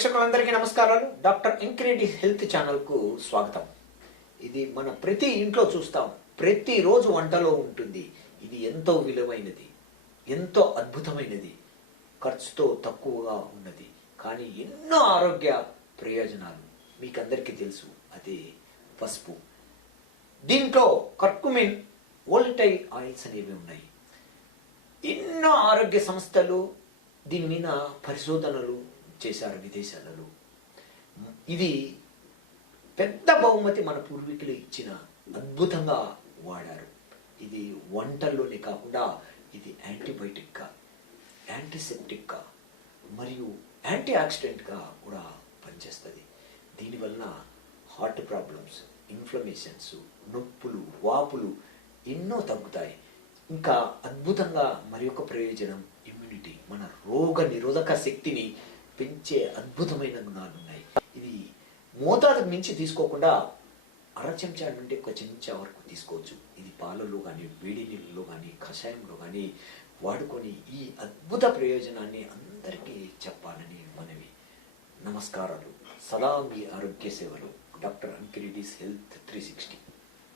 ప్రేక్షకులందరికీ నమస్కారాలు. Doctor ఎంకిరెడ్డి health ఛానల్కు స్వాగతం. ఇది మన ప్రతి ఇంట్లో చూస్తాం, ప్రతిరోజు వంటలో ఉంటుంది. ఇది ఎంతో విలువైనది, ఎంతో అద్భుతమైనది, ఖర్చుతో తక్కువగా ఉన్నది, కానీ ఎన్నో ఆరోగ్య ప్రయోజనాలు మీకందరికీ తెలుసు. అదే పసుపు. దీంట్లో కర్కుమిన్, వోల్టైల్ ఆయిల్స్ అనేవి ఉన్నాయి. ఎన్నో ఆరోగ్య సంస్థలు దీని మీద పరిశోధనలు చేశారు విదేశాలలో. ఇది పెద్ద బహుమతి మన పూర్వీకులు ఇచ్చిన, అద్భుతంగా వాడారు. ఇది వంటల్లోనే కాకుండా ఇది యాంటీబయాటిక్గా, యాంటీసెప్టిక్గా మరియు యాంటీ ఆక్సిడెంట్గా కూడా పనిచేస్తుంది. దీనివలన హార్ట్ ప్రాబ్లమ్స్, ఇన్ఫ్లమేషన్స్, నొప్పులు, వాపులు ఎన్నో తగ్గుతాయి. ఇంకా అద్భుతంగా మరి ఒక ప్రయోజనం ఇమ్యూనిటీ, మన రోగ నిరోధక శక్తిని పెంచే అద్భుతమైన గుణాలు ఉన్నాయి. ఇది మోతాదుకు మించి తీసుకోకుండా అర చెంచా నుండి ఒక చెంచా వరకు తీసుకోవచ్చు. ఇది పాలలో కానీ, వేడి నీళ్ళలో కానీ, కషాయంలో కానీ వాడుకొని ఈ అద్భుత ప్రయోజనాన్ని అందరికీ చెప్పాలని మనవి. నమస్కారాలు. సదా మీ ఆరోగ్య సేవలు. డాక్టర్ ఎంకిరెడ్డిస్ హెల్త్ 360.